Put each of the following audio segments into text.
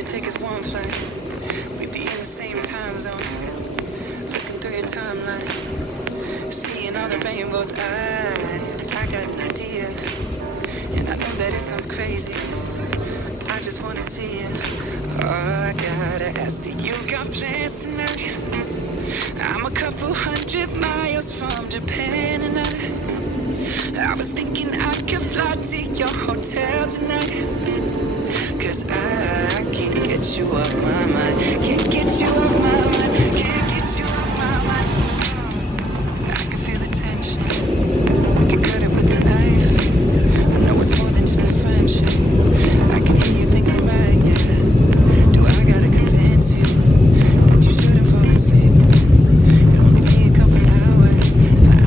only take us one flight. We'd be in the same time zone. Looking through your timeline, seeing all the rainbows. I got an idea, and I know that it sounds crazy. I just wanna see you. Oh, I gotta ask, do you got plans tonight? I'm a couple 100 miles from Japan, and I was thinking I could fly to your hotel tonight. 'Cause I can't get you off my mind. Can't get you off my mind. Can't get you off my mind. I can feel the tension. We could cut it with a knife. I know it's more than just a friendship. I can hear you thinking right, yeah. Do I gotta convince you that you shouldn't fall asleep? It'll only be a couple hours.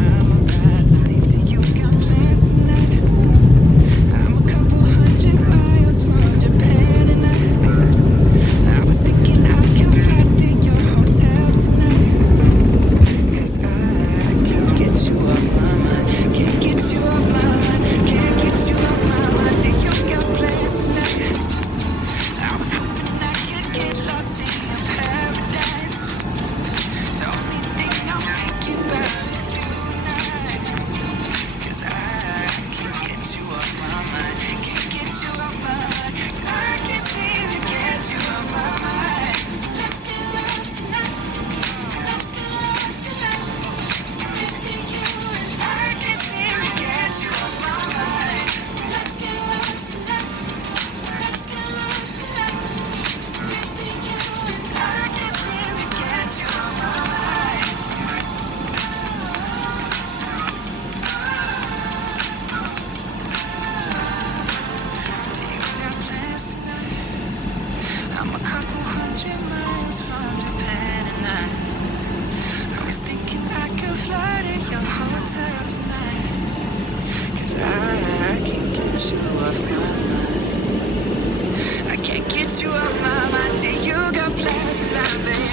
I'm about to leave. Do you got plans tonight? I'm a couple 100 miles from Japan, and I was thinking I could fly to your hotel tonight. 'Cause I can't get you off my mind. Can't get you off my mind. Can't get you off my mind. Do you got plans tonight? I was hoping I could get lost in your paradise. The only thing I'm thinking about is you and I. 'Cause I can't get you off my mind. Can't get you off my mind. I can't seem to get you off my mind. Let's get lost tonight. Let's get lost tonight. Baby, you and I can't seem to get you off my mind. Let's get lost tonight. Let's get lost tonight. Baby, you and I can't seem to get you off my mind. Do you got plans tonight? I'm a couple 100 miles from Japan, and I was thinking I could fly to your hotel tonight. 'Cause I can't get you off my mind. I can't get you off my mind. Do you got plans tonight, baby?